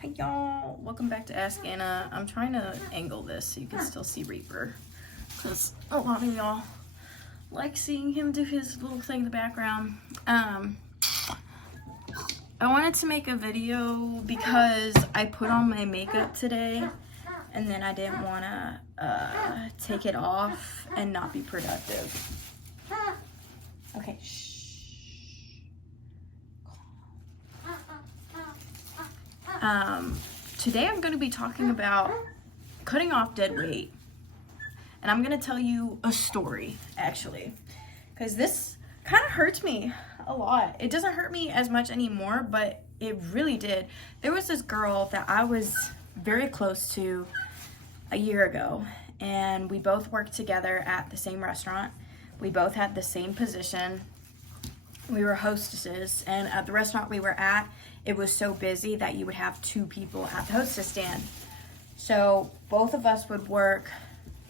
Hey y'all, welcome back to Ask Anna. I'm trying to angle this so you can still see Reaper, because a lot of y'all like seeing him do his little thing in the background. I wanted to make a video because I put on my makeup today and then I didn't want to take it off and not be productive. Okay, shh. Today I'm going to be talking about cutting off dead weight, and I'm going to tell you a story, actually, because this kind of hurts me a lot. It doesn't hurt me as much anymore, but it really did. There was this girl that I was very close to a year ago, and we both worked together at the same restaurant. We both had the same position. We were hostesses, and at the restaurant we were at, it was so busy that you would have two people at the hostess stand. So both of us would work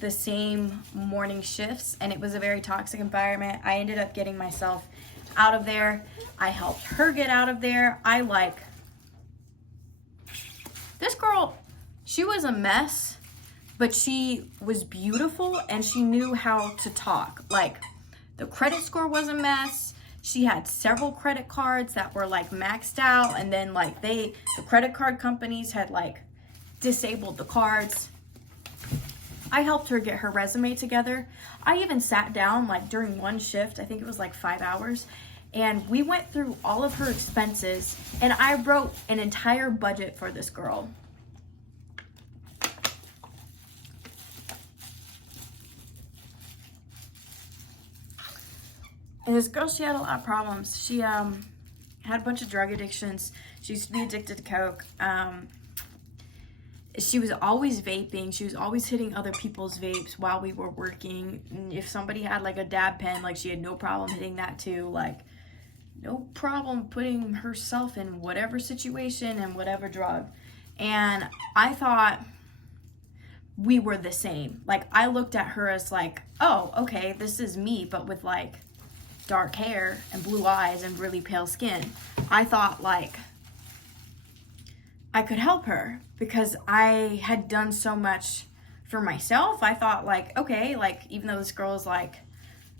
the same morning shifts, and it was a very toxic environment. I ended up getting myself out of there. I helped her get out of there. This girl, she was a mess, but she was beautiful and she knew how to talk. Like, the credit score was a mess. She had several credit cards that were like maxed out, and then like the credit card companies had like disabled the cards. I helped her get her resume together. I even sat down like during one shift, I think it was like 5 hours, and we went through all of her expenses, and I wrote an entire budget for this girl. And this girl, she had a lot of problems. She had a bunch of drug addictions. She used to be addicted to coke. She was always vaping. She was always hitting other people's vapes while we were working. And if somebody had like a dab pen, like she had no problem hitting that too. Like, no problem putting herself in whatever situation and whatever drug. And I thought we were the same. Like, I looked at her as like, oh, okay, this is me, but with like dark hair and blue eyes and really pale skin. I thought like I could help her because I had done so much for myself. I thought like, okay, like even though this girl is like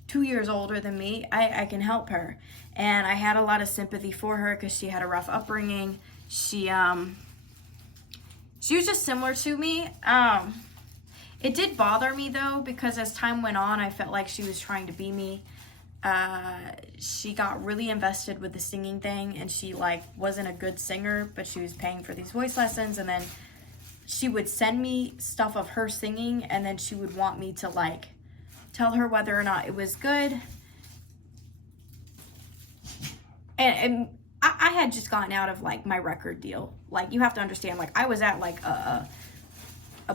2 years older than me, I can help her. And I had a lot of sympathy for her because she had a rough upbringing. She was just similar to me. It did bother me though, because as time went on, I felt like she was trying to be me. She got really invested with the singing thing, and she like wasn't a good singer, but she was paying for these voice lessons, and then she would send me stuff of her singing, and then she would want me to like tell her whether or not it was good. And I had just gotten out of like my record deal. Like, you have to understand, like I was at like a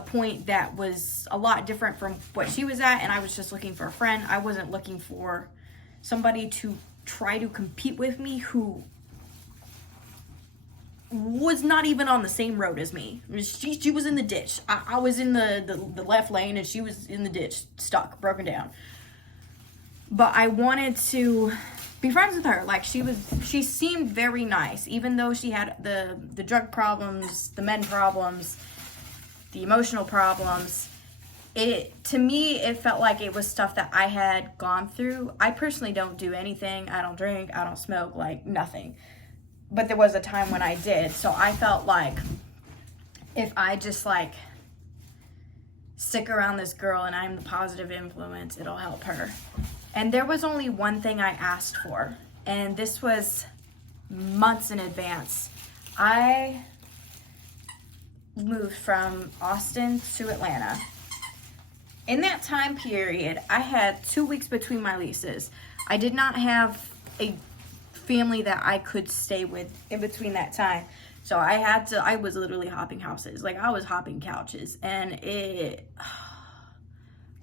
point that was a lot different from what she was at, and I was just looking for a friend. I wasn't looking for somebody to try to compete with me who was not even on the same road as me. She was in the ditch. I was in the left lane, and she was in the ditch, stuck, broken down. But I wanted to be friends with her. Like, she seemed very nice, even though she had the drug problems, the men problems, the emotional problems. To me, it felt like it was stuff that I had gone through. I personally don't do anything. I don't drink, I don't smoke, like nothing. But there was a time when I did. So I felt like if I just like stick around this girl and I'm the positive influence, it'll help her. And there was only one thing I asked for, and this was months in advance. I moved from Austin to Atlanta. In that time period, I had 2 weeks between my leases. I did not have a family that I could stay with in between that time. So I was literally hopping houses. Like, I was hopping couches, and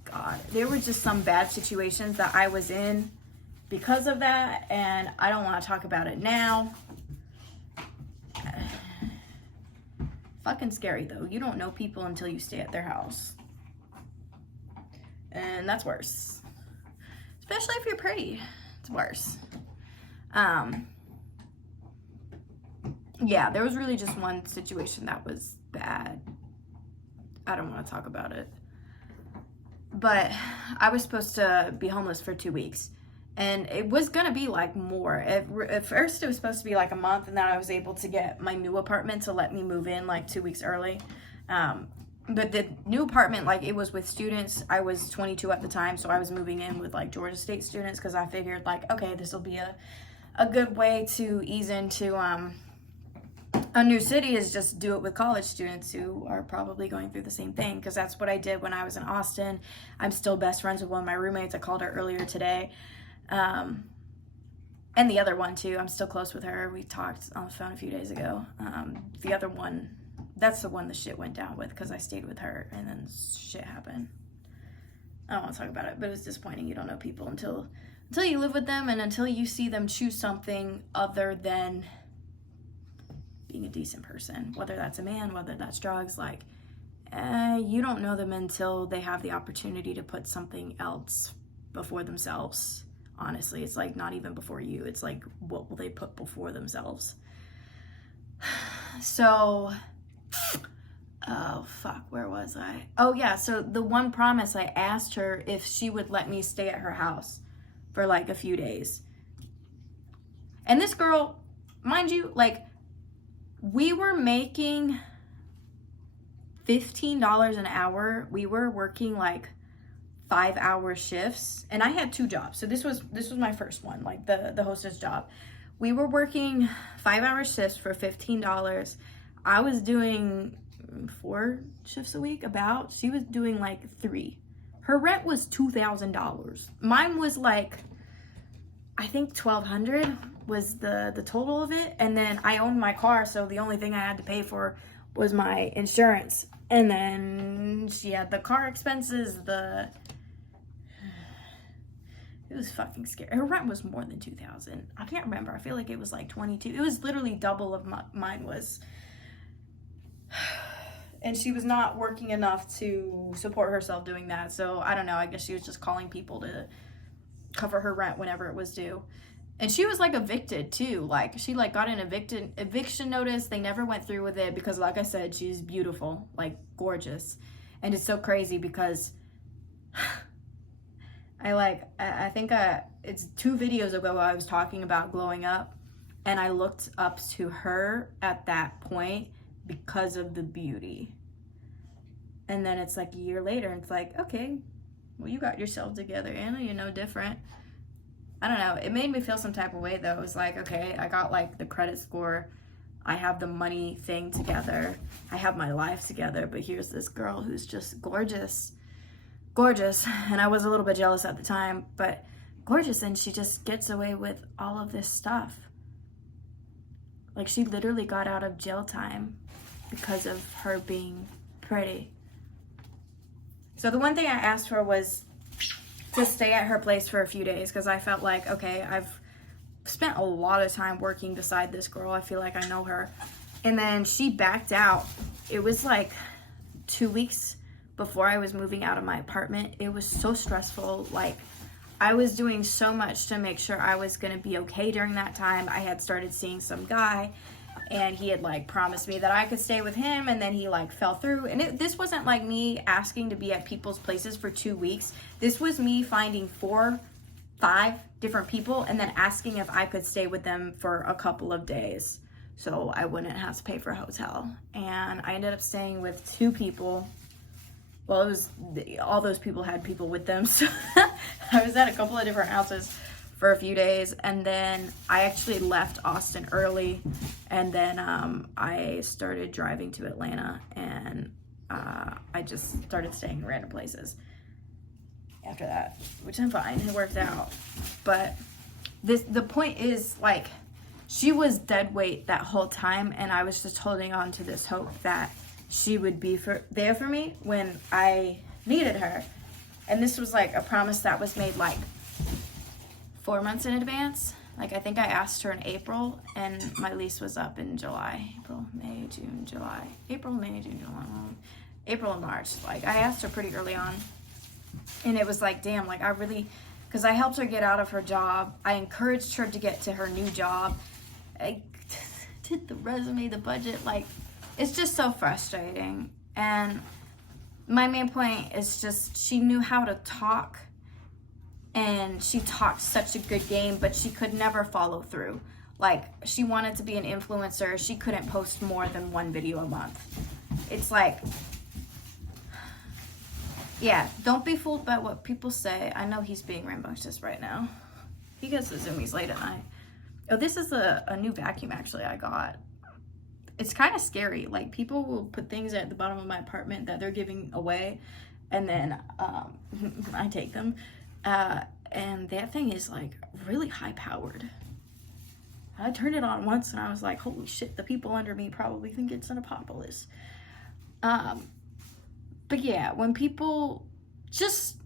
God, there were just some bad situations that I was in because of that, and I don't want to talk about it now. Fucking scary though. You don't know people until you stay at their house. And that's worse. Especially if you're pretty. It's worse. yeah, there was really just one situation that was bad. I don't want to talk about it. But I was supposed to be homeless for 2 weeks. And it was going to be like more. At first, it was supposed to be like a month. And then I was able to get my new apartment to let me move in like 2 weeks early. But the new apartment, like, it was with students. I was 22 at the time. So I was moving in with like Georgia State students because I figured like, okay, this will be a good way to ease into a new city, is just do it with college students who are probably going through the same thing, because that's what I did when I was in Austin. I'm still best friends with one of my roommates. I called her earlier today. And the other one too, I'm still close with her. We talked on the phone a few days ago. The other one, that's the one the shit went down with, because I stayed with her and then shit happened. I don't want to talk about it, but it's disappointing. You don't know people until you live with them, and until you see them choose something other than being a decent person, whether that's a man, whether that's drugs. Like, you don't know them until they have the opportunity to put something else before themselves. Honestly, it's like not even before you. It's like, what will they put before themselves? So, oh fuck, where was I? Oh yeah, so the one promise, I asked her if she would let me stay at her house for like a few days. And this girl, mind you, like, we were making $15 an hour. We were working like 5-hour shifts, and I had 2 jobs. So this was my first one, like the hostess job. We were working 5-hour shifts for $15. I was doing 4 shifts a week about. She was doing like 3. Her rent was $2,000. Mine was like, I think $1,200 was the total of it. And then I owned my car, so the only thing I had to pay for was my insurance. And then she had the car expenses, it was fucking scary. Her rent was more than $2,000. I can't remember. I feel like it was like 22. It was literally double of mine was. And she was not working enough to support herself doing that. So I don't know. I guess she was just calling people to cover her rent whenever it was due. And she was like evicted too. Like, she like got an eviction notice. They never went through with it because, like I said, she's beautiful, like gorgeous. And it's so crazy because I think it's 2 videos ago I was talking about glowing up, and I looked up to her at that point because of the beauty. And then it's like a year later, and it's like, okay, well, you got yourself together, Anna, you're no different. I don't know. It made me feel some type of way, though. It was like, okay, I got like the credit score. I have the money thing together. I have my life together. But here's this girl who's just gorgeous. Gorgeous. And I was a little bit jealous at the time, but gorgeous. And she just gets away with all of this stuff. Like, she literally got out of jail time because of her being pretty. So the one thing I asked for was to stay at her place for a few days, because I felt like, okay, I've spent a lot of time working beside this girl. I feel like I know her. And then she backed out. It was like 2 weeks before I was moving out of my apartment. It was so stressful. Like, I was doing so much to make sure I was going to be okay during that time. I had started seeing some guy, and he had like promised me that I could stay with him, and then he like fell through. And this wasn't like me asking to be at people's places for 2 weeks. This was me finding 4, 5 different people and then asking if I could stay with them for a couple of days so I wouldn't have to pay for a hotel. And I ended up staying with 2 people. Well, it was all those people had people with them, so I was at a couple of different houses for a few days, and then I actually left Austin early, and then I started driving to Atlanta, and I just started staying in random places after that, which I'm fine. It worked out. But the point is, like, she was dead weight that whole time, and I was just holding on to this hope that she would be there for me when I needed her. And this was like a promise that was made like 4 months in advance. Like, I think I asked her in April, and my lease was up in July. April, May, June, July. April, May, June, July. April and March. Like, I asked her pretty early on. And it was like, damn, like, I really, because I helped her get out of her job. I encouraged her to get to her new job. did the resume, the budget. Like, it's just so frustrating. And my main point is just she knew how to talk, and she talked such a good game, but she could never follow through. Like, she wanted to be an influencer. She couldn't post more than 1 video a month. It's like, yeah, don't be fooled by what people say. I know he's being rambunctious right now. He gets the zoomies late at night. Oh, this is a new vacuum, actually, I got. It's kind of scary. Like, people will put things at the bottom of my apartment that they're giving away, and then I take them. And that thing is, like, really high-powered. I turned it on once, and I was like, holy shit, the people under me probably think it's an apocalypse. But yeah, when people just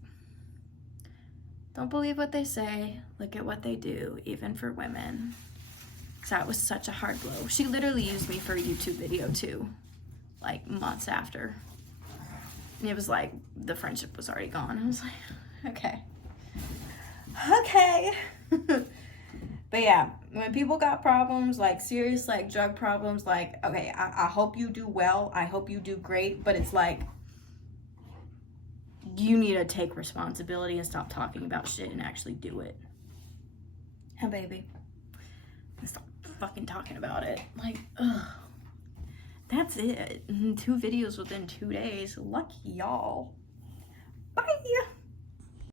don't believe what they say, look at what they do, even for women. Because that was such a hard blow. She literally used me for a YouTube video too, like months after. And it was like, the friendship was already gone. I was like, okay. But yeah, when people got problems, like serious, like drug problems, like, okay, I hope you do well. I hope you do great. But it's like, you need to take responsibility and stop talking about shit and actually do it. Oh, baby. Stop fucking talking about it. Like, ugh. That's it. 2 videos within 2 days. Lucky y'all.